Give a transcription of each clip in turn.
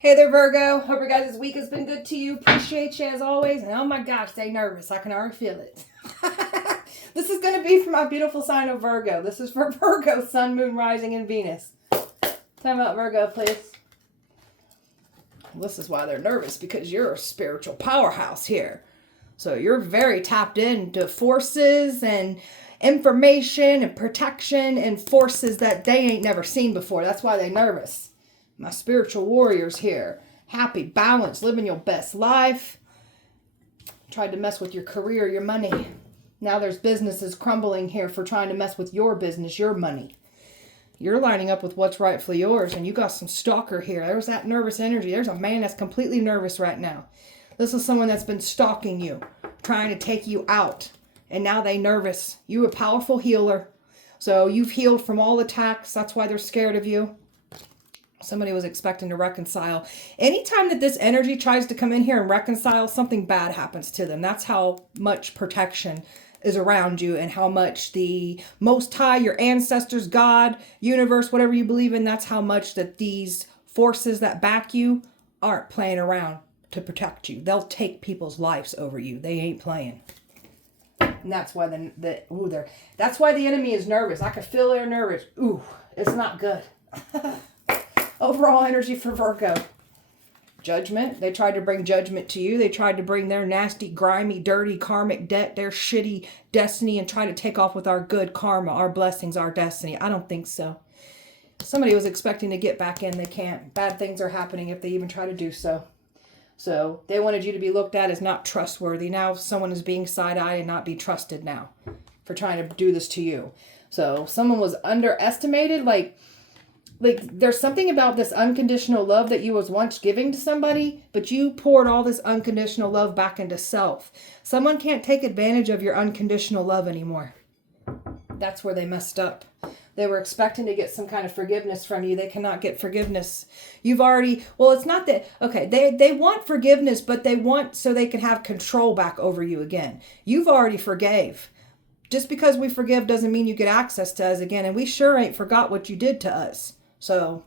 Hey there, Virgo. Hope your guys' week has been good to you. Appreciate you as always. And oh my gosh, stay nervous. I can already feel it. This is going to be for my beautiful sign of Virgo. This is for Virgo, Sun, Moon, Rising, and Venus. Time out, Virgo, please. This is why they're nervous, because you're a spiritual powerhouse here. So you're very tapped into forces and information and protection and forces that they ain't never seen before. That's why they're nervous. My spiritual warriors here. Happy, balanced, living your best life. Tried to mess with your career, your money. Now there's businesses crumbling here for trying to mess with your business, your money. You're lining up with what's rightfully yours, and you got some stalker here. There's that nervous energy. There's a man that's completely nervous right now. This is someone that's been stalking you, trying to take you out, and now they nervous. You a powerful healer, so you've healed from all attacks. That's why they're scared of you. Somebody was expecting to reconcile. Anytime that this energy tries to come in here and reconcile, something bad happens to them. That's how much protection is around you, and how much the Most High, your ancestors, God, universe, whatever you believe in, that's how much that these forces that back you aren't playing around to protect you. They'll take people's lives over you. They ain't playing. And that's why that's why the enemy is nervous. I can feel they're nervous. Ooh, it's not good. Overall energy for Virgo. Judgment. They tried to bring judgment to you. They tried to bring their nasty, grimy, dirty, karmic debt, their shitty destiny, and try to take off with our good karma, our blessings, our destiny. I don't think so. Somebody was expecting to get back in. They can't. Bad things are happening if they even try to do so. So they wanted you to be looked at as not trustworthy. Now someone is being side-eyed and not be trusted now for trying to do this to you. So someone was underestimated, like there's something about this unconditional love that you was once giving to somebody, but you poured all this unconditional love back into self. Someone can't take advantage of your unconditional love anymore. That's where they messed up. They were expecting to get some kind of forgiveness from you. They cannot get forgiveness. You've already, well, it's not that, okay, they want forgiveness, but they want so they can have control back over you again. You've already forgave. Just because we forgive doesn't mean you get access to us again, and we sure ain't forgot what you did to us. So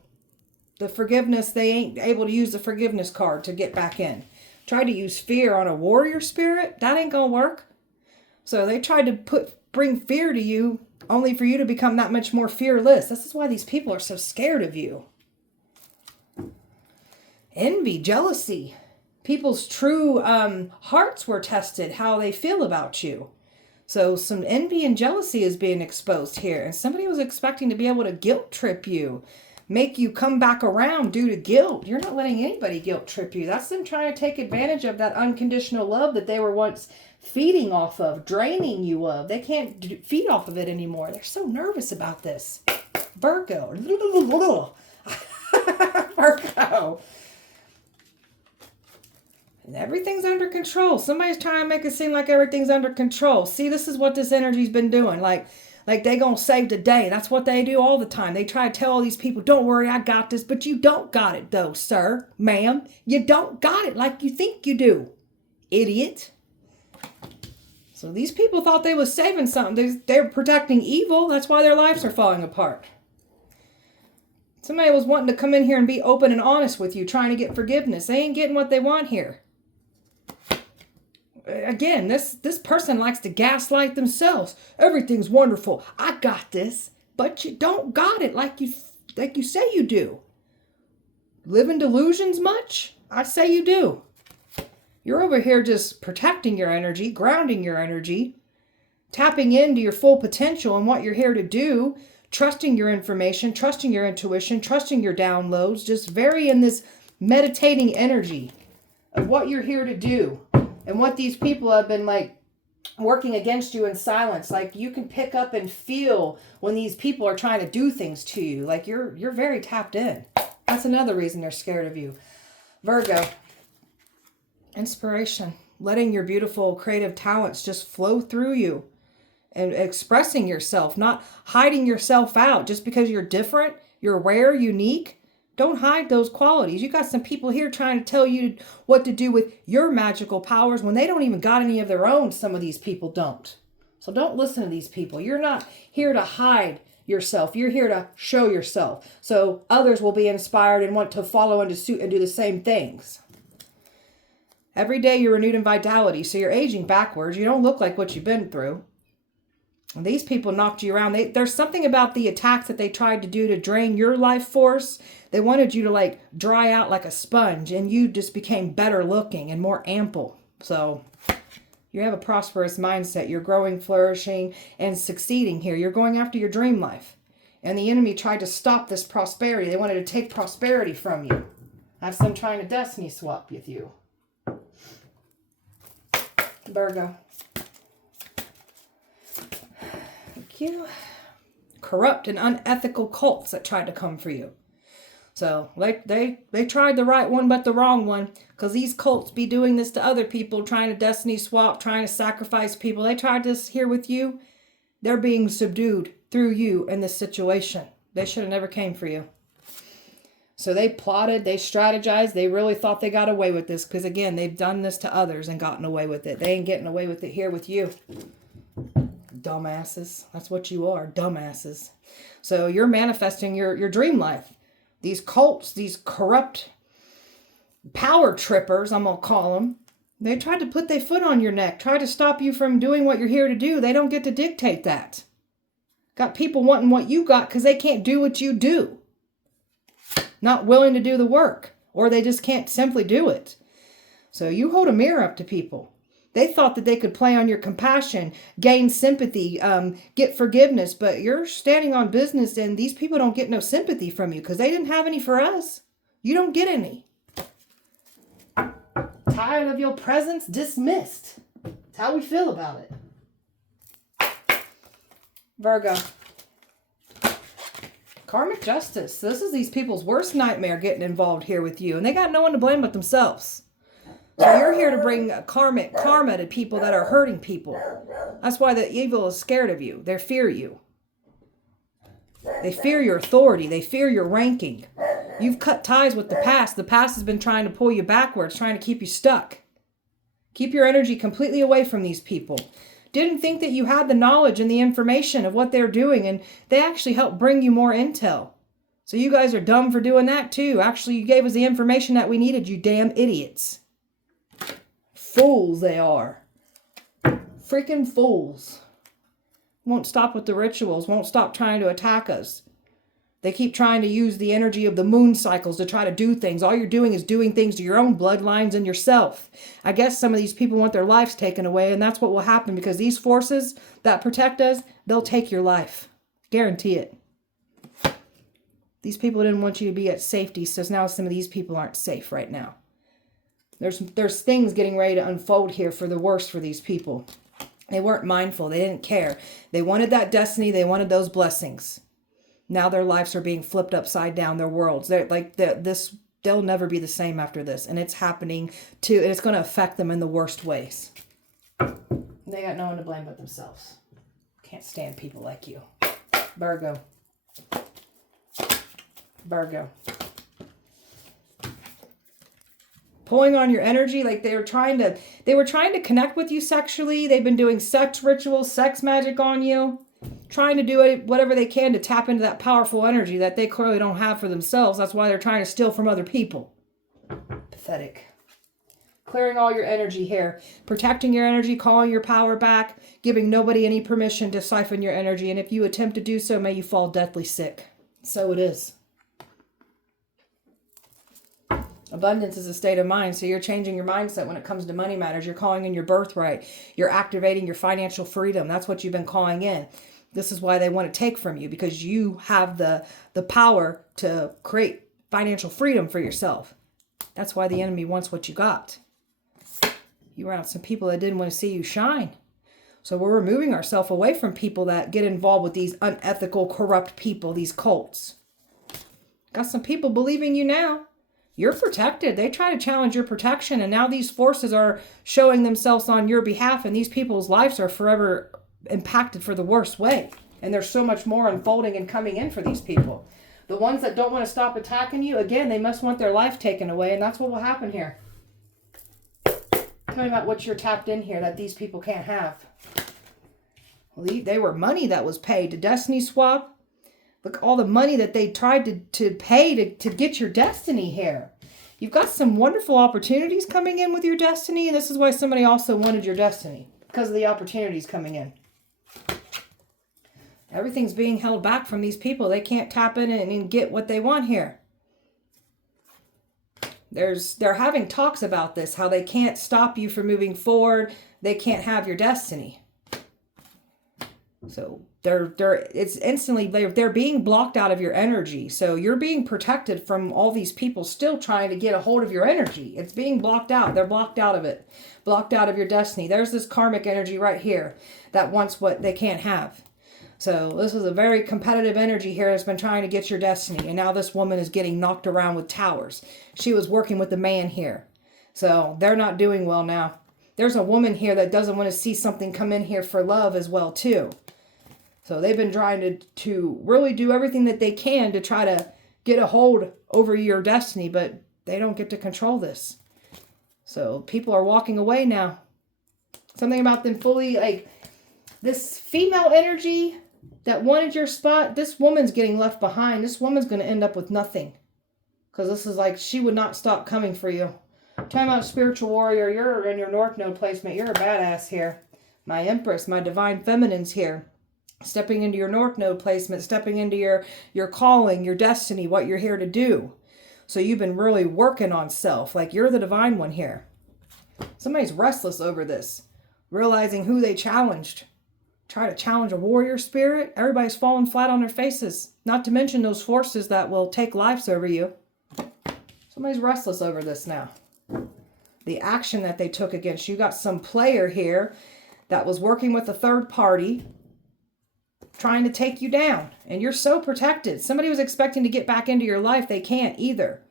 the forgiveness, they ain't able to use the forgiveness card to get back in. Try to use fear on a warrior spirit. That ain't gonna work. So they tried to bring fear to you only for you to become that much more fearless. This is why these people are so scared of you. Envy, jealousy. People's true hearts were tested, how they feel about you. So some envy and jealousy is being exposed here. And somebody was expecting to be able to guilt trip you. Make you come back around due to guilt. You're not letting anybody guilt trip you. That's them trying to take advantage of that unconditional love that they were once feeding off of, draining you of. They can't feed off of it anymore. They're so nervous about this. Virgo. Virgo. And everything's under control. Somebody's trying to make it seem like everything's under control. See, this is what this energy's been doing. Like they gonna save the day. That's what they do all the time. They try to tell all these people, don't worry, I got this. But you don't got it though, sir, ma'am. You don't got it like you think you do. Idiot. So these people thought they was saving something. They're protecting evil. That's why their lives are falling apart. Somebody was wanting to come in here and be open and honest with you, trying to get forgiveness. They ain't getting what they want here. Again, this person likes to gaslight themselves. Everything's wonderful. I got this. But you don't got it like you say you do. Live in delusions much? I'd say you do. You're over here just protecting your energy, grounding your energy, tapping into your full potential and what you're here to do, trusting your information, trusting your intuition, trusting your downloads, just very in this meditating energy of what you're here to do. And what these people have been like working against you in silence. Like you can pick up and feel when these people are trying to do things to you. Like you're very tapped in. That's another reason they're scared of you. Virgo. Inspiration. Letting your beautiful creative talents just flow through you. And expressing yourself. Not hiding yourself out. Just because you're different, you're rare, unique. Don't hide those qualities. You got some people here trying to tell you what to do with your magical powers when they don't even got any of their own. Some of these people don't. So don't listen to these people. You're not here to hide yourself. You're here to show yourself. So others will be inspired and want to follow into suit and do the same things. Every day you're renewed in vitality. So you're aging backwards. You don't look like what you've been through. And these people knocked you around. There's something about the attacks that they tried to do to drain your life force. They wanted you to like dry out like a sponge, and you just became better looking and more ample. So you have a prosperous mindset. You're growing, flourishing, and succeeding here. You're going after your dream life. And the enemy tried to stop this prosperity. They wanted to take prosperity from you. That's them trying to destiny swap with you. Virgo. Thank you. Corrupt and unethical cults that tried to come for you. So they tried the right one but the wrong one, because these cults be doing this to other people, trying to destiny swap, trying to sacrifice people. They tried this here with you. They're being subdued through you in this situation. They should have never came for you. So they plotted, they strategized, they really thought they got away with this, because again, they've done this to others and gotten away with it. They ain't getting away with it here with you. Dumbasses. That's what you are, dumbasses. So you're manifesting your dream life. These cults, these corrupt power trippers, I'm going to call them, they tried to put their foot on your neck, try to stop you from doing what you're here to do. They don't get to dictate that. Got people wanting what you got because they can't do what you do. Not willing to do the work, or they just can't simply do it. So you hold a mirror up to people. They thought that they could play on your compassion, gain sympathy, get forgiveness, but you're standing on business and these people don't get no sympathy from you because they didn't have any for us. You don't get any. Tired of your presence? Dismissed. That's how we feel about it. Virgo. Karmic justice. This is these people's worst nightmare getting involved here with you, and they got no one to blame but themselves. So you're here to bring karma to people that are hurting people. That's why the evil is scared of you. They fear you. They fear your authority. They fear your ranking. You've cut ties with the past. The past has been trying to pull you backwards, trying to keep you stuck. Keep your energy completely away from these people. Didn't think that you had the knowledge and the information of what they're doing, and they actually helped bring you more intel. So you guys are dumb for doing that too. Actually, you gave us the information that we needed, you damn idiots. Fools they are. Freaking fools. Won't stop with the rituals. Won't stop trying to attack us. They keep trying to use the energy of the moon cycles to try to do things. All you're doing is doing things to your own bloodlines and yourself. I guess some of these people want their lives taken away, and that's what will happen because these forces that protect us, they'll take your life. Guarantee it. These people didn't want you to be at safety, so now some of these people aren't safe right now. There's things getting ready to unfold here for the worst for these people. They weren't mindful. They didn't care. They wanted that destiny. They wanted those blessings. Now their lives are being flipped upside down. Their worlds. They'll never be the same after this. And it's happening and it's going to affect them in the worst ways. They got no one to blame but themselves. Can't stand people like you. Virgo. Virgo. Pulling on your energy, like they were trying to connect with you sexually. They've been doing sex rituals, sex magic on you, trying to do whatever they can to tap into that powerful energy that they clearly don't have for themselves. That's why they're trying to steal from other people. Pathetic. Clearing all your energy here, protecting your energy, calling your power back, giving nobody any permission to siphon your energy. And if you attempt to do so, may you fall deathly sick. So it is. Abundance is a state of mind, so you're changing your mindset when it comes to money matters. You're calling in your birthright. You're activating your financial freedom. That's what you've been calling in. This is why they want to take from you, because you have the power to create financial freedom for yourself. That's why the enemy wants what you got. You were around some people that didn't want to see you shine. So we're removing ourselves away from people that get involved with these unethical, corrupt people, these cults. Got some people believing you now. You're protected. They try to challenge your protection, and now these forces are showing themselves on your behalf, and these people's lives are forever impacted for the worst way. And there's so much more unfolding and coming in for these people. The ones that don't want to stop attacking you, again, they must want their life taken away, and that's what will happen here. Tell me about what you're tapped in here that these people can't have. Well, they were money that was paid to destiny swap Look, all the money that they tried to pay to get your destiny here. You've got some wonderful opportunities coming in with your destiny. And this is why somebody also wanted your destiny. Because of the opportunities coming in. Everything's being held back from these people. They can't tap in and get what they want here. They're having talks about this. How they can't stop you from moving forward. They can't have your destiny. So it's instantly, they're being blocked out of your energy. So you're being protected from all these people still trying to get a hold of your energy. It's being blocked out. They're blocked out of it. Blocked out of your destiny. There's this karmic energy right here that wants what they can't have. So this is a very competitive energy here that's been trying to get your destiny. And now this woman is getting knocked around with towers. She was working with the man here. So they're not doing well now. There's a woman here that doesn't want to see something come in here for love as well too. So they've been trying to really do everything that they can to try to get a hold over your destiny, but they don't get to control this. So people are walking away now. Something about them fully, like, this female energy that wanted your spot, this woman's getting left behind. This woman's going to end up with nothing. Because this is like, she would not stop coming for you. Talking about spiritual warrior, you're in your North Node placement. You're a badass here. My Empress, my Divine Feminine's here. Stepping into your North Node placement, stepping into your calling, your destiny, what you're here to do. So you've been really working on self. Like, you're the divine one here. Somebody's restless over this. Realizing who they challenged. Try to challenge a warrior spirit. Everybody's falling flat on their faces. Not to mention those forces that will take lives over you. Somebody's restless over this now. The action that they took against you. You got some player here that was working with a third party, trying to take you down. And you're so protected. Somebody was expecting to get back into your life. They can't either.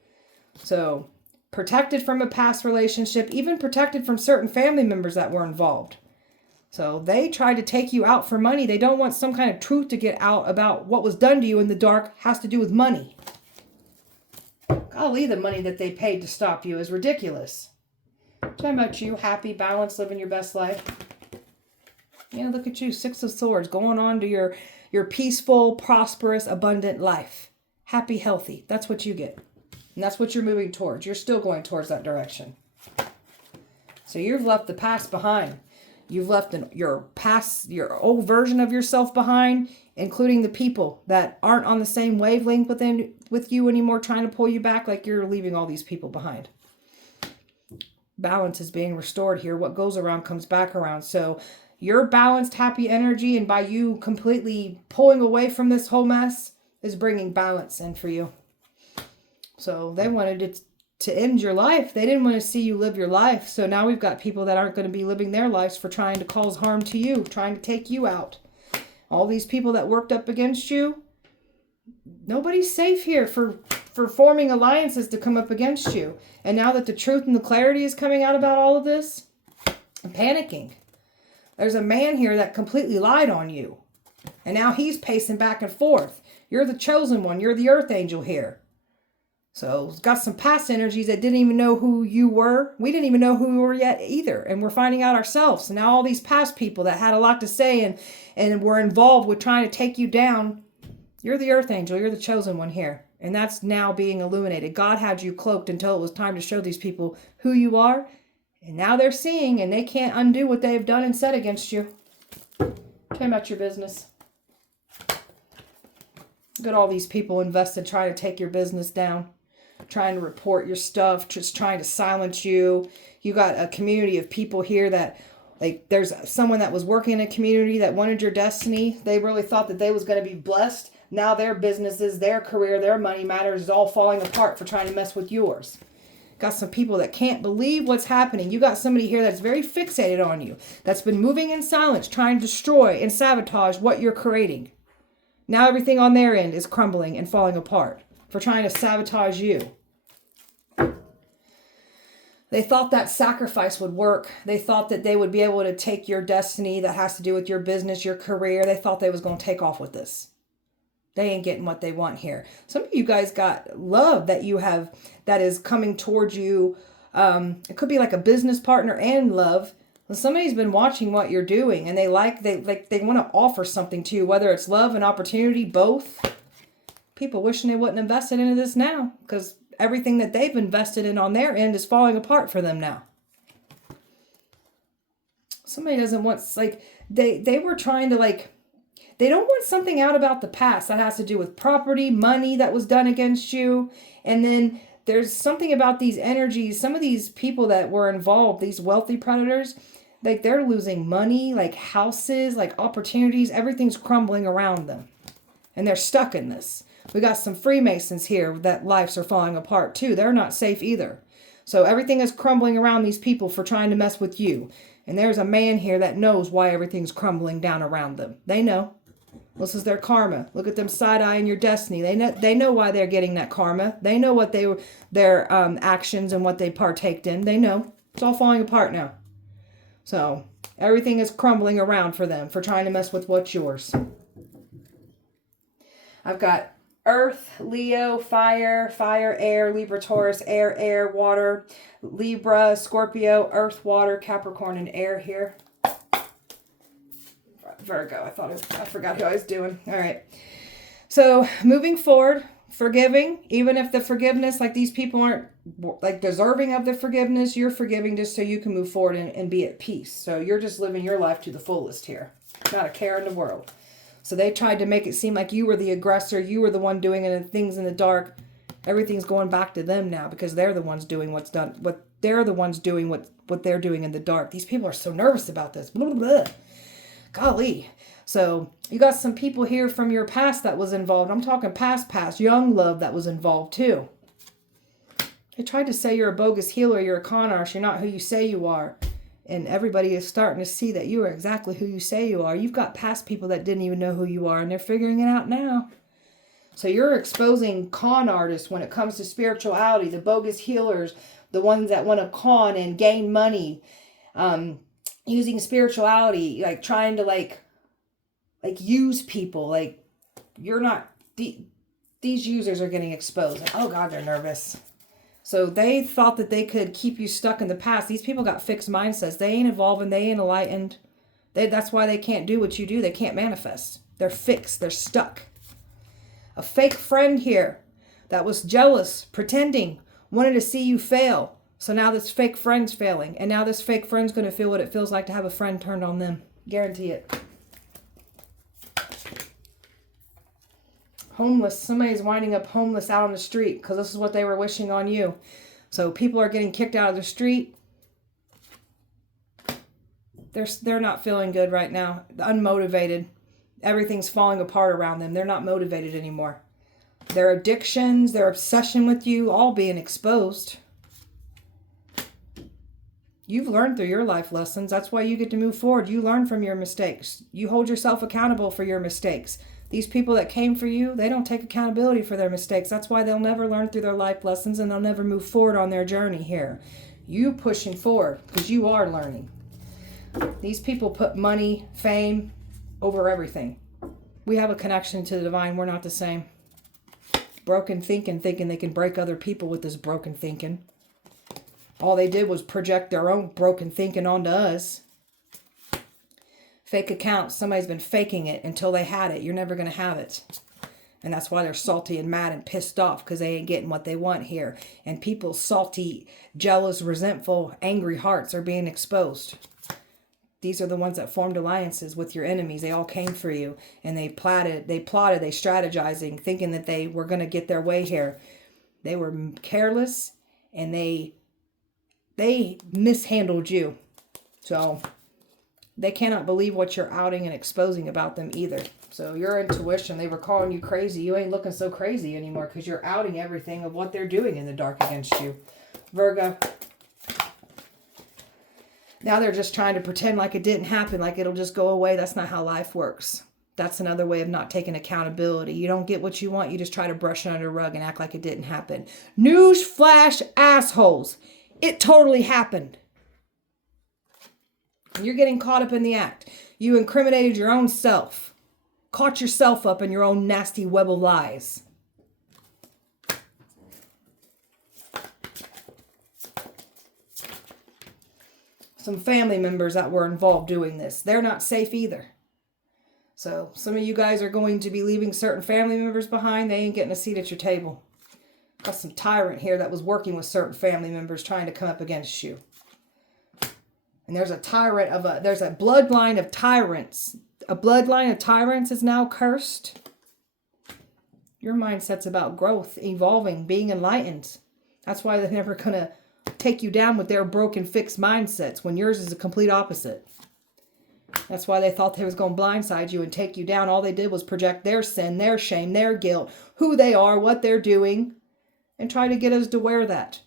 So, protected from a past relationship. Even protected from certain family members that were involved. So, they tried to take you out for money. They don't want some kind of truth to get out about what was done to you in the dark. Has to do with money. Golly, the money that they paid to stop you is ridiculous. Talking about you, happy, balanced, living your best life. Yeah, look at you, Six of Swords, going on to your peaceful, prosperous, abundant life. Happy, healthy. That's what you get. And that's what you're moving towards. You're still going towards that direction. So you've left the past behind. You've left your past, your old version of yourself behind, including the people that aren't on the same wavelength with you anymore, trying to pull you back. Like, you're leaving all these people behind. Balance is being restored here. What goes around comes back around. So your balanced, happy energy, and by you completely pulling away from this whole mess, is bringing balance in for you. So they wanted it to end your life. They didn't want to see you live your life. So now we've got people that aren't going to be living their lives for trying to cause harm to you, trying to take you out. All these people that worked up against you, nobody's safe here for forming alliances to come up against you. And now that the truth and the clarity is coming out about all of this, I'm panicking. There's a man here that completely lied on you. And now he's pacing back and forth. You're the chosen one. You're the earth angel here. So it's got some past energies that didn't even know who you were. We didn't even know who we were yet either. And we're finding out ourselves. So now all these past people that had a lot to say and were involved with trying to take you down, you're the earth angel. You're the chosen one here. And that's now being illuminated. God had you cloaked until it was time to show these people who you are. And now they're seeing, and they can't undo what they have done and said against you. Tell me about your business. Look at all these people invested trying to take your business down. Trying to report your stuff. Just trying to silence you. You got a community of people here that, like, there's someone that was working in a community that wanted your destiny. They really thought that they was going to be blessed. Now their businesses, their career, their money matters is all falling apart for trying to mess with yours. Got some people that can't believe what's happening. You got somebody here that's very fixated on you. That's been moving in silence, trying to destroy and sabotage what you're creating. Now everything on their end is crumbling and falling apart for trying to sabotage you. They thought that sacrifice would work. They thought that they would be able to take your destiny that has to do with your business, your career. They thought they was going to take off with this. They ain't getting what they want here. Some of you guys got love that you have that is coming towards you. It could be like a business partner and love. Somebody's been watching what you're doing and they want to offer something to you, whether it's love and opportunity, both. People wishing they wouldn't invested into this now, because everything that they've invested in on their end is falling apart for them now. Somebody doesn't want, like, they were trying to, like, they don't want something out about the past that has to do with property, money that was done against you. And then there's something about these energies. Some of these people that were involved, these wealthy predators, like, they're losing money, like houses, like opportunities. Everything's crumbling around them. And they're stuck in this. We got some Freemasons here that lives are falling apart too. They're not safe either. So everything is crumbling around these people for trying to mess with you. And there's a man here that knows why everything's crumbling down around them. They know. This is their karma. Look at them side-eyeing your destiny. They know why they're getting that karma. They know what their actions and what they partaked in. They know. It's all falling apart now. So everything is crumbling around for them for trying to mess with what's yours. I've got Earth, Leo, Fire, Air, Libra, Taurus, Air, Water, Libra, Scorpio, Earth, Water, Capricorn, and Air here. Virgo. I forgot who I was doing. All right. So moving forward, forgiving, even if the forgiveness, like, these people aren't like deserving of the forgiveness, you're forgiving just so you can move forward and be at peace. So you're just living your life to the fullest here. Not a care in the world. So they tried to make it seem like you were the aggressor. You were the one doing things in the dark. Everything's going back to them now because they're the ones doing what they're doing in the dark. These people are so nervous about this. Blah, blah, blah. Golly. So you got some people here from your past that was involved. I'm talking past, young love that was involved too. They tried to say you're a bogus healer, you're a con artist, you're not who you say you are. And everybody is starting to see that you are exactly who you say you are. You've got past people that didn't even know who you are, and they're figuring it out now. So you're exposing con artists when it comes to spirituality, the bogus healers, the ones that want to con and gain money, using spirituality, like trying to like use people. Like, you're not, these users are getting exposed. Oh God, they're nervous. So they thought that they could keep you stuck in the past. These people got fixed mindsets. They ain't evolving. They ain't enlightened. That's why they can't do what you do. They can't manifest. They're fixed. They're stuck. A fake friend here that was jealous, pretending, wanted to see you fail. So now this fake friend's failing. And now this fake friend's going to feel what it feels like to have a friend turned on them. Guarantee it. Homeless. Somebody's winding up homeless out on the street because this is what they were wishing on you. So people are getting kicked out of the street. They're not feeling good right now. Unmotivated. Everything's falling apart around them. They're not motivated anymore. Their addictions, their obsession with you, all being exposed. You've learned through your life lessons. That's why you get to move forward. You learn from your mistakes. You hold yourself accountable for your mistakes. These people that came for you, they don't take accountability for their mistakes. That's why they'll never learn through their life lessons and they'll never move forward on their journey here. You pushing forward because you are learning. These people put money, fame over everything. We have a connection to the divine. We're not the same. Broken thinking they can break other people with this broken thinking. All they did was project their own broken thinking onto us. Fake accounts. Somebody's been faking it until they had it. You're never going to have it. And that's why they're salty and mad and pissed off because they ain't getting what they want here. And people's salty, jealous, resentful, angry hearts are being exposed. These are the ones that formed alliances with your enemies. They all came for you. And they plotted, they strategizing, thinking that they were going to get their way here. They were careless and they mishandled you. So they cannot believe what you're outing and exposing about them either. So your intuition, they were calling you crazy. You ain't looking so crazy anymore because you're outing everything of what they're doing in the dark against you. Virgo. Now they're just trying to pretend like it didn't happen, like it'll just go away. That's not how life works. That's another way of not taking accountability. You don't get what you want. You just try to brush it under the rug and act like it didn't happen. Newsflash, assholes. It totally happened. You're getting caught up in the act. You incriminated your own self. Caught yourself up in your own nasty web of lies. Some family members that were involved doing this. They're not safe either. So some of you guys are going to be leaving certain family members behind. They ain't getting a seat at your table. Got some tyrant here that was working with certain family members trying to come up against you. And there's a tyrant of there's a bloodline of tyrants. A bloodline of tyrants is now cursed. Your mindset's about growth, evolving, being enlightened. That's why they're never going to take you down with their broken, fixed mindsets when yours is a complete opposite. That's why they thought they was going to blindside you and take you down. All they did was project their sin, their shame, their guilt, who they are, what they're doing, and try to get us to wear that.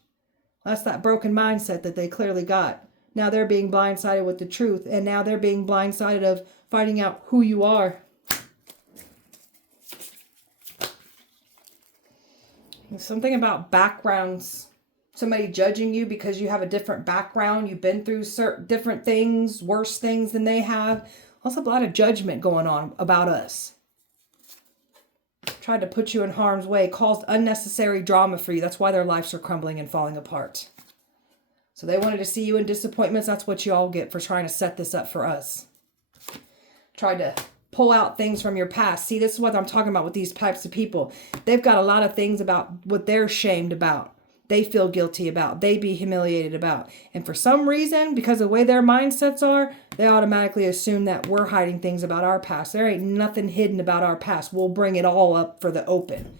That's that broken mindset that they clearly got. Now they're being blindsided with the truth, and now they're being blindsided of finding out who you are. There's something about backgrounds. Somebody judging you because you have a different background. You've been through certain different things, worse things than they have. Also a lot of judgment going on about us. Tried to put you in harm's way, caused unnecessary drama for you. That's why their lives are crumbling and falling apart. So they wanted to see you in disappointments. That's what you all get for trying to set this up for us. Tried to pull out things from your past. See, this is what I'm talking about with these types of people. They've got a lot of things about what they're ashamed about. They feel guilty about. They be humiliated about. And for some reason, because of the way their mindsets are, they automatically assume that we're hiding things about our past. There ain't nothing hidden about our past. We'll bring it all up for the open.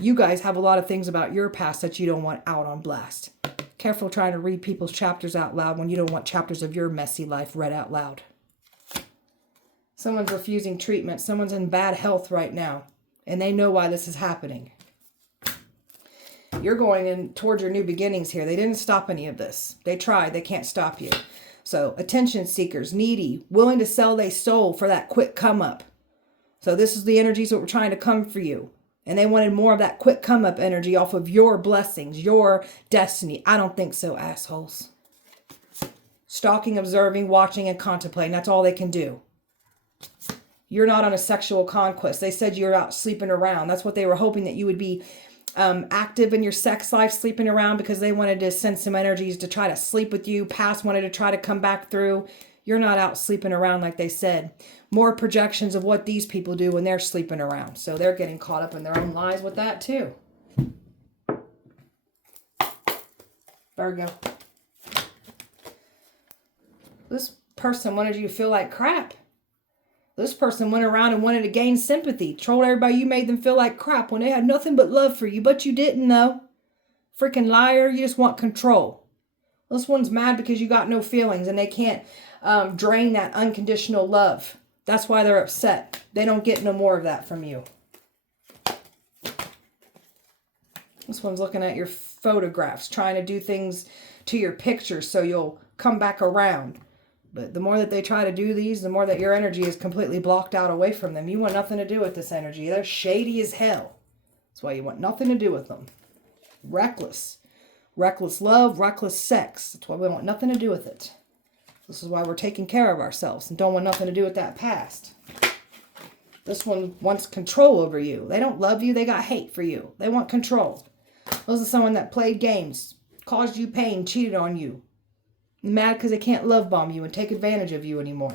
You guys have a lot of things about your past that you don't want out on blast. Careful trying to read people's chapters out loud when you don't want chapters of your messy life read out loud. Someone's refusing treatment. Someone's in bad health right now. And they know why this is happening. You're going in towards your new beginnings here. They didn't stop any of this. They tried. They can't stop you. So attention seekers, needy, willing to sell their soul for that quick come up. So this is the energies that were trying to come for you. And they wanted more of that quick come up energy off of your blessings, your destiny. I don't think so, assholes. Stalking, observing, watching, and contemplating. That's all they can do. You're not on a sexual conquest. They said you're out sleeping around. That's what they were hoping, that you would be active in your sex life, sleeping around, because they wanted to send some energies to try to sleep with you. Past wanted to try to come back through. You're not out sleeping around like they said. More projections of what these people do when they're sleeping around. So they're getting caught up in their own lies with that too. Virgo. This person wanted you to feel like crap. This person went around and wanted to gain sympathy. Told everybody you made them feel like crap when they had nothing but love for you. But you didn't, though. Freaking liar. You just want control. This one's mad because you got no feelings and they can't drain that unconditional love. That's why they're upset. They don't get no more of that from you. This one's looking at your photographs, trying to do things to your pictures so you'll come back around. But the more that they try to do these, the more that your energy is completely blocked out away from them. You want nothing to do with this energy. They're shady as hell. That's why you want nothing to do with them. Reckless. Reckless love, reckless sex. That's why we want nothing to do with it. This is why we're taking care of ourselves and don't want nothing to do with that past. This one wants control over you. They don't love you. They got hate for you. They want control. This is someone that played games, caused you pain, cheated on you. Mad because they can't love bomb you and take advantage of you anymore.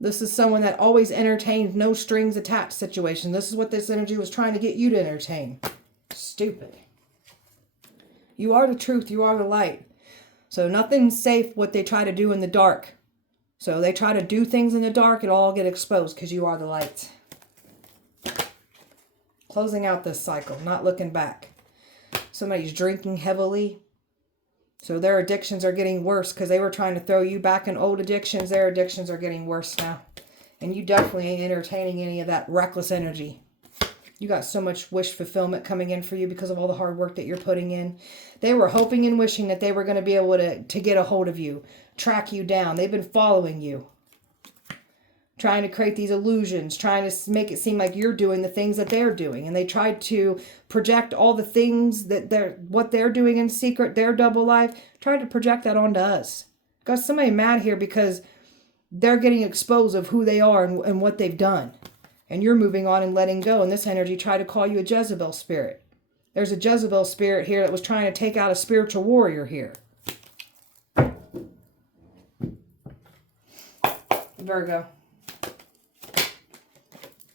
This is someone that always entertains no strings attached situation. This is what this energy was trying to get you to entertain. Stupid. You are the truth. You are the light. So nothing's safe what they try to do in the dark. So they try to do things in the dark. It'll all get exposed because you are the light. Closing out this cycle. Not looking back. Somebody's drinking heavily. So their addictions are getting worse because they were trying to throw you back in old addictions. Their addictions are getting worse now. And you definitely ain't entertaining any of that reckless energy. You got so much wish fulfillment coming in for you because of all the hard work that you're putting in. They were hoping and wishing that they were going to be able to get a hold of you, track you down. They've been following you. Trying to create these illusions, trying to make it seem like you're doing the things that they're doing. And they tried to project all the things that what they're doing in secret, their double life, tried to project that onto us. Got somebody mad here because they're getting exposed of who they are and what they've done. And you're moving on and letting go. And this energy tried to call you a Jezebel spirit. There's a Jezebel spirit here that was trying to take out a spiritual warrior here. Virgo.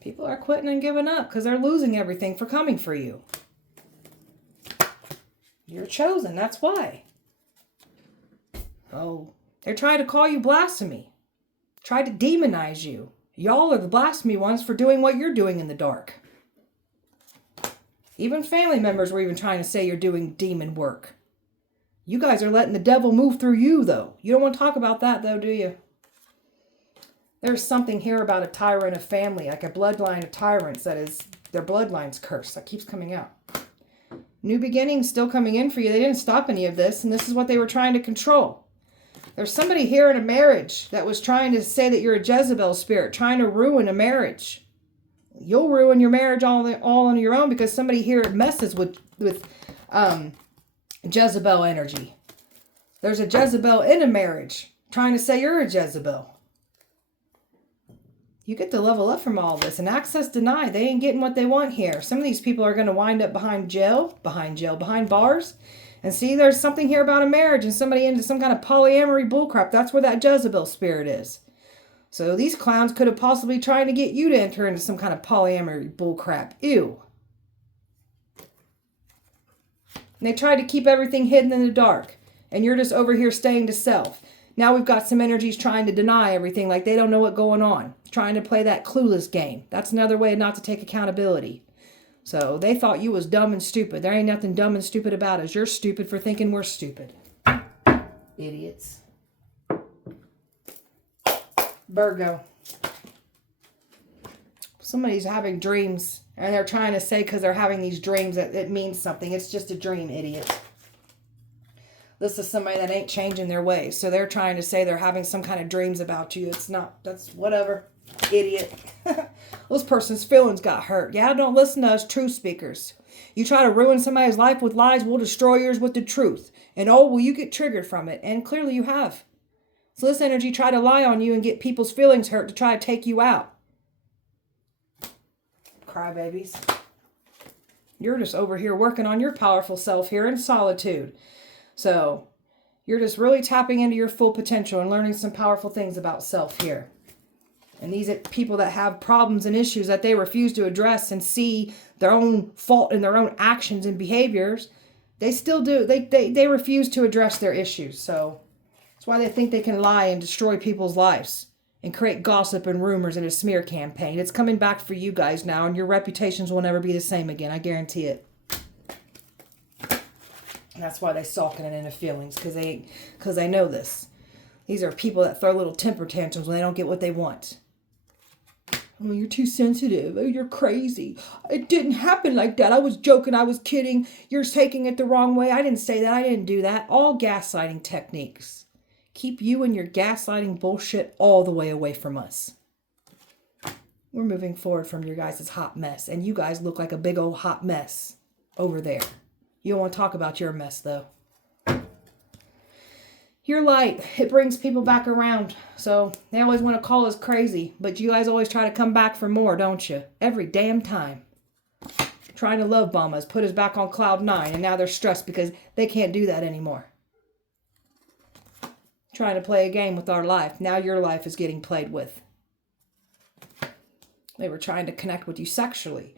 People are quitting and giving up because they're losing everything for coming for you. You're chosen, that's why. Oh, they're trying to call you blasphemy. Try to demonize you. Y'all are the blasphemy ones for doing what you're doing in the dark. Even family members were even trying to say you're doing demon work. You guys are letting the devil move through you, though. You don't want to talk about that, though, do you? There's something here about a tyrant of family, like a bloodline of tyrants that is, their bloodline's cursed. That keeps coming out. New beginnings still coming in for you. They didn't stop any of this, and this is what they were trying to control. There's somebody here in a marriage that was trying to say that you're a Jezebel spirit, trying to ruin a marriage. You'll ruin your marriage all on your own because somebody here messes with Jezebel energy. There's a Jezebel in a marriage trying to say you're a Jezebel. You get to level up from all this. And access denied. They ain't getting what they want here. Some of these people are going to wind up behind bars. And see, there's something here about a marriage and somebody into some kind of polyamory bullcrap. That's where that Jezebel spirit is. So these clowns could have possibly tried to get you to enter into some kind of polyamory bullcrap. Ew. And they tried to keep everything hidden in the dark. And you're just over here staying to self. Now we've got some energies trying to deny everything like they don't know what's going on. Trying to play that clueless game. That's another way not to take accountability. So they thought you was dumb and stupid. There ain't nothing dumb and stupid about us. You're stupid for thinking we're stupid. Idiots. Virgo. Somebody's having dreams. And they're trying to say because they're having these dreams that it means something. It's just a dream, idiot. This is somebody that ain't changing their ways. So they're trying to say they're having some kind of dreams about you. It's not. That's whatever. Idiot. This person's feelings got hurt. Yeah, don't listen to us truth speakers. You try to ruin somebody's life with lies, we'll destroy yours with the truth. And oh, will you get triggered from it? And clearly you have. So this energy try to lie on you and get people's feelings hurt to try to take you out. Crybabies. You're just over here working on your powerful self here in solitude. So you're just really tapping into your full potential and learning some powerful things about self here. And these people that have problems and issues that they refuse to address and see their own fault in their own actions and behaviors, they still do. They refuse to address their issues. So that's why they think they can lie and destroy people's lives and create gossip and rumors and a smear campaign. It's coming back for you guys now, and your reputations will never be the same again. I guarantee it. And that's why they sulking it into feelings, because they know this. These are people that throw little temper tantrums when they don't get what they want. Oh, you're too sensitive. Oh, you're crazy. It didn't happen like that. I was joking. I was kidding. You're taking it the wrong way. I didn't say that. I didn't do that. All gaslighting techniques. Keep you and your gaslighting bullshit all the way away from us. We're moving forward from your guys' hot mess. And you guys look like a big old hot mess over there. You don't want to talk about your mess, though. Your light, it brings people back around. So they always want to call us crazy. But you guys always try to come back for more, don't you? Every damn time. Trying to love bomb us, put us back on cloud 9. And now they're stressed because they can't do that anymore. Trying to play a game with our life. Now your life is getting played with. They were trying to connect with you sexually.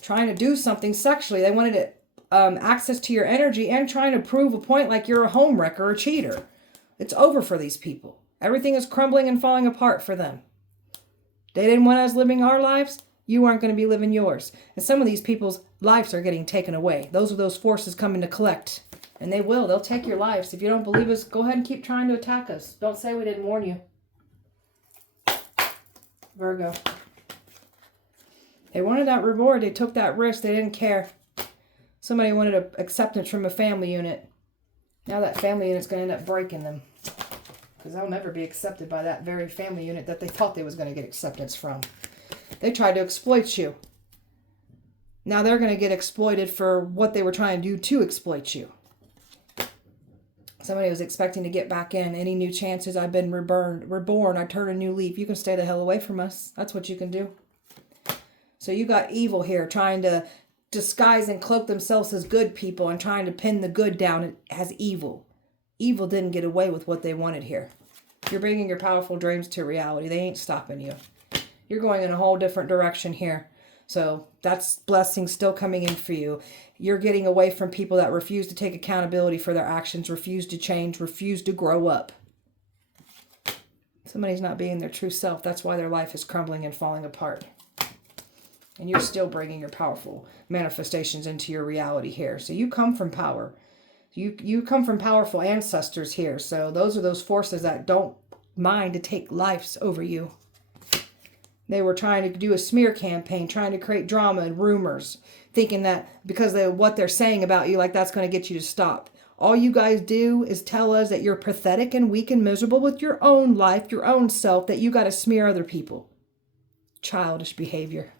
Trying to do something sexually. They wanted access to your energy and trying to prove a point like you're a homewrecker or a cheater. It's over for these people. Everything is crumbling and falling apart for them. They didn't want us living our lives. You aren't going to be living yours. And some of these people's lives are getting taken away. Those are those forces coming to collect. And they will. They'll take your lives. If you don't believe us, go ahead and keep trying to attack us. Don't say we didn't warn you. Virgo. They wanted that reward. They took that risk. They didn't care. Somebody wanted acceptance from a family unit. Now that family unit's going to end up breaking them. Because they'll never be accepted by that very family unit that they thought they was going to get acceptance from. They tried to exploit you. Now they're going to get exploited for what they were trying to do to exploit you. Somebody was expecting to get back in. Any new chances? I've been reborn. I turn a new leaf. You can stay the hell away from us. That's what you can do. So you got evil here trying to disguise and cloak themselves as good people and trying to pin the good down as evil. Evil didn't get away with what they wanted here. You're bringing your powerful dreams to reality. They ain't stopping you. You're going in a whole different direction here. So that's blessing still coming in for you. You're getting away from people that refuse to take accountability for their actions, refuse to change, refuse to grow up. Somebody's not being their true self. That's why their life is crumbling and falling apart. And you're still bringing your powerful manifestations into your reality here. So you come from power. You come from powerful ancestors here. So those are those forces that don't mind to take lives over you. They were trying to do a smear campaign, trying to create drama and rumors, thinking that because of what they're saying about you, like that's going to get you to stop. All you guys do is tell us that you're pathetic and weak and miserable with your own life, your own self, that you got to smear other people. Childish behavior.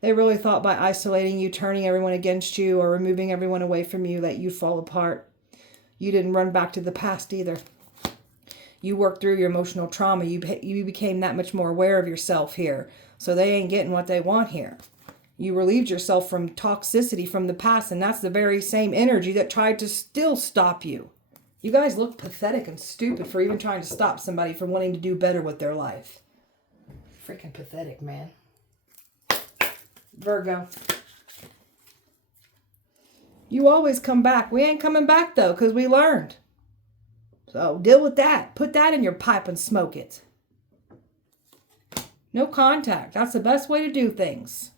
They really thought by isolating you, turning everyone against you, or removing everyone away from you, that you'd fall apart. You didn't run back to the past either. You worked through your emotional trauma. You became that much more aware of yourself here. So they ain't getting what they want here. You relieved yourself from toxicity from the past, and that's the very same energy that tried to still stop you. You guys look pathetic and stupid for even trying to stop somebody from wanting to do better with their life. Freaking pathetic, man. Virgo. You always come back. We ain't coming back, though, because we learned. So deal with that. Put that in your pipe and smoke it. No contact. That's the best way to do things.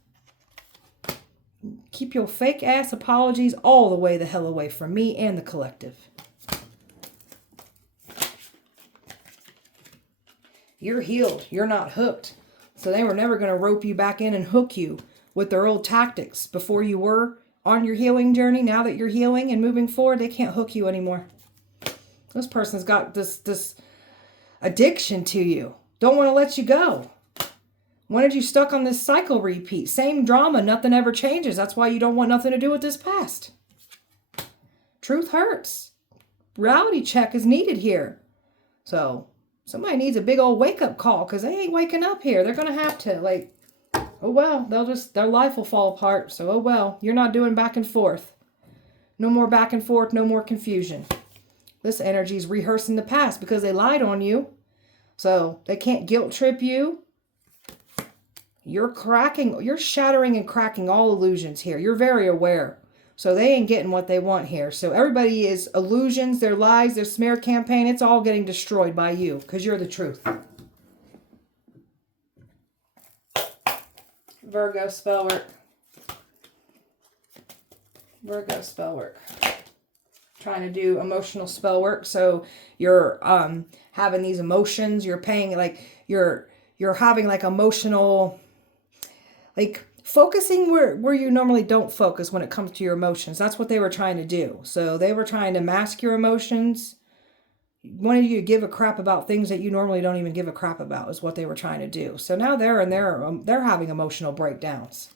Keep your fake ass apologies all the way the hell away from me and the collective. You're healed. You're not hooked. So they were never going to rope you back in and hook you with their old tactics. Before you were on your healing journey, now that you're healing and moving forward, they can't hook you anymore. This person's got this addiction to you. Don't want to let you go. Wanted you stuck on this cycle repeat. Same drama. Nothing ever changes. That's why you don't want nothing to do with this past. Truth hurts. Reality check is needed here. So somebody needs a big old wake-up call because they ain't waking up here. They're going to have to. Like, oh well. Their life will fall apart. So oh well. You're not doing back and forth. No more back and forth. No more confusion. This energy is rehearsing the past because they lied on you. So they can't guilt trip you. You're shattering and cracking all illusions here. You're very aware. So they ain't getting what they want here. So everybody is illusions, their lies, their smear campaign. It's all getting destroyed by you because you're the truth. Virgo spell work. Virgo spell work. Trying to do emotional spell work. So you're having these emotions. You're paying like you're having like emotional, like focusing where you normally don't focus when it comes to your emotions. That's what they were trying to do. So they were trying to mask your emotions. Wanted you to give a crap about things that you normally don't even give a crap about is what they were trying to do. So now they're having emotional breakdowns.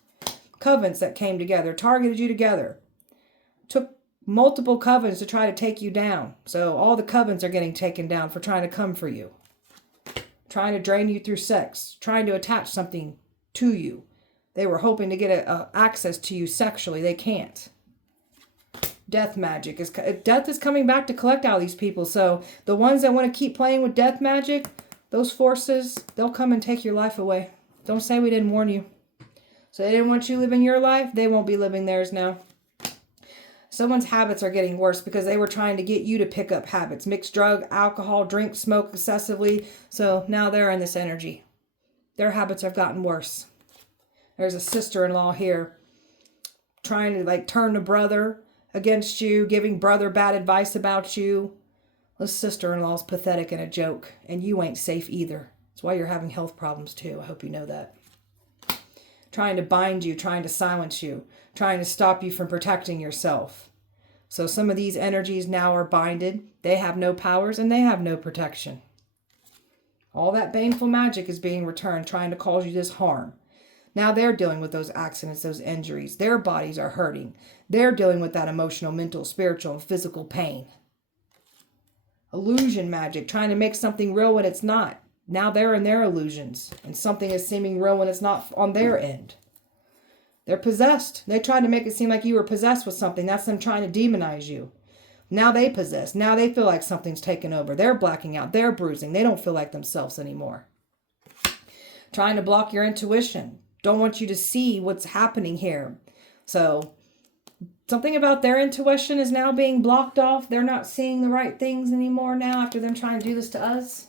Covens that came together, targeted you together. Took multiple covens to try to take you down. So all the covens are getting taken down for trying to come for you. Trying to drain you through sex. Trying to attach something to you. They were hoping to get access to you sexually. They can't. Death magic. Death is coming back to collect all these people. So the ones that want to keep playing with death magic, those forces, they'll come and take your life away. Don't say we didn't warn you. So they didn't want you living your life. They won't be living theirs now. Someone's habits are getting worse because they were trying to get you to pick up habits. Mix drug, alcohol, drink, smoke excessively. So now they're in this energy. Their habits have gotten worse. There's a sister-in-law here trying to like turn a brother against you, giving brother bad advice about you. This sister-in-law's pathetic and a joke, and you ain't safe either. That's why you're having health problems too. I hope you know that. Trying to bind you, trying to silence you, trying to stop you from protecting yourself. So some of these energies now are binded. They have no powers and they have no protection. All that baneful magic is being returned, trying to cause you this harm. Now they're dealing with those accidents, those injuries. Their bodies are hurting. They're dealing with that emotional, mental, spiritual, and physical pain. Illusion magic, trying to make something real when it's not. Now they're in their illusions, and something is seeming real when it's not on their end. They're possessed. They tried to make it seem like you were possessed with something. That's them trying to demonize you. Now they possess. Now they feel like something's taken over. They're blacking out. They're bruising. They don't feel like themselves anymore. trying to block your intuition. Don't want you to see what's happening here. So something about their intuition is now being blocked off. They're not seeing the right things anymore now after them trying to do this to us.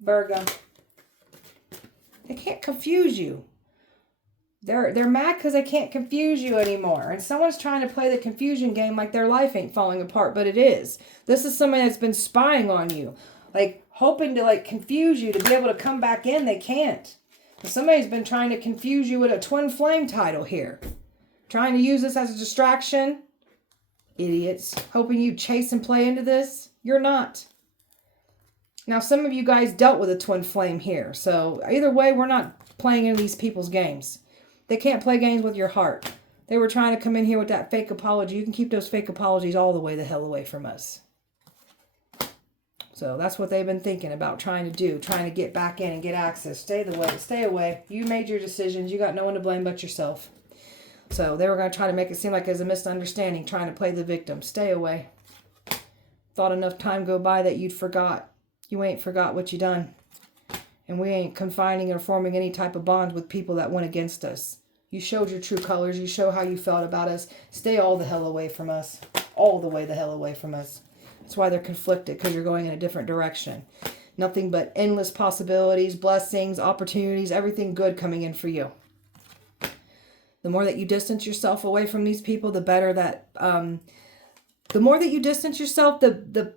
Virgo. They can't confuse you. They're mad because they can't confuse you anymore. And someone's trying to play the confusion game like their life ain't falling apart, but it is. This is somebody that's been spying on you. Like, hoping to, like, confuse you to be able to come back in. They can't. And somebody's been trying to confuse you with a twin flame title here. Trying to use this as a distraction. Idiots. Hoping you chase and play into this. You're not. Now, some of you guys dealt with a twin flame here. So, either way, we're not playing into these people's games. They can't play games with your heart. They were trying to come in here with that fake apology. You can keep those fake apologies all the way the hell away from us. So that's what they've been thinking about trying to do. Trying to get back in and get access. Stay away. You made your decisions. You got no one to blame but yourself. So they were going to try to make it seem like it was a misunderstanding. Trying to play the victim. Stay away. Thought enough time go by that you'd forgot. You ain't forgot what you done. And we ain't confining or forming any type of bond with people that went against us. You showed your true colors. You show how you felt about us. Stay all the hell away from us. All the way the hell away from us. That's why they're conflicted, because you're going in a different direction. Nothing but endless possibilities, blessings, opportunities, everything good coming in for you. The more that you distance yourself away from these people, the better that... the more that you distance yourself, the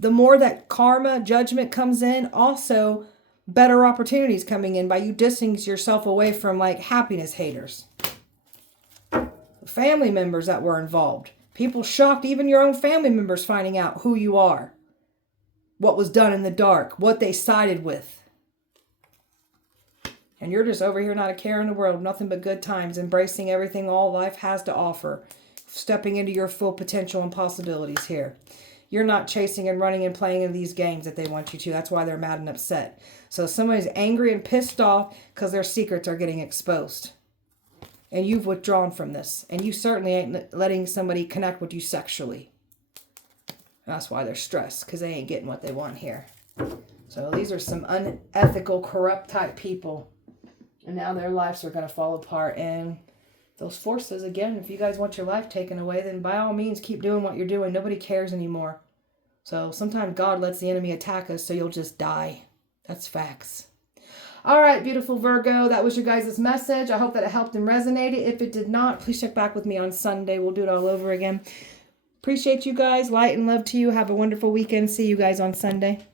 more that karma, judgment comes in. Also, better opportunities coming in by you distancing yourself away from, like, happiness haters. Family members that were involved. People shocked, even your own family members finding out who you are. What was done in the dark. What they sided with. And you're just over here not a care in the world. Nothing but good times. Embracing everything all life has to offer. Stepping into your full potential and possibilities here. You're not chasing and running and playing in these games that they want you to. That's why they're mad and upset. So somebody's angry and pissed off because their secrets are getting exposed. And you've withdrawn from this. And you certainly ain't letting somebody connect with you sexually. That's why they're stressed. Because they ain't getting what they want here. So these are some unethical, corrupt type people. And now their lives are going to fall apart. And those forces, again, if you guys want your life taken away, then by all means keep doing what you're doing. Nobody cares anymore. So sometimes God lets the enemy attack us so you'll just die. That's facts. All right, beautiful Virgo, that was your guys' message. I hope that it helped and resonated. If it did not, please check back with me on Sunday. We'll do it all over again. Appreciate you guys. Light and love to you. Have a wonderful weekend. See you guys on Sunday.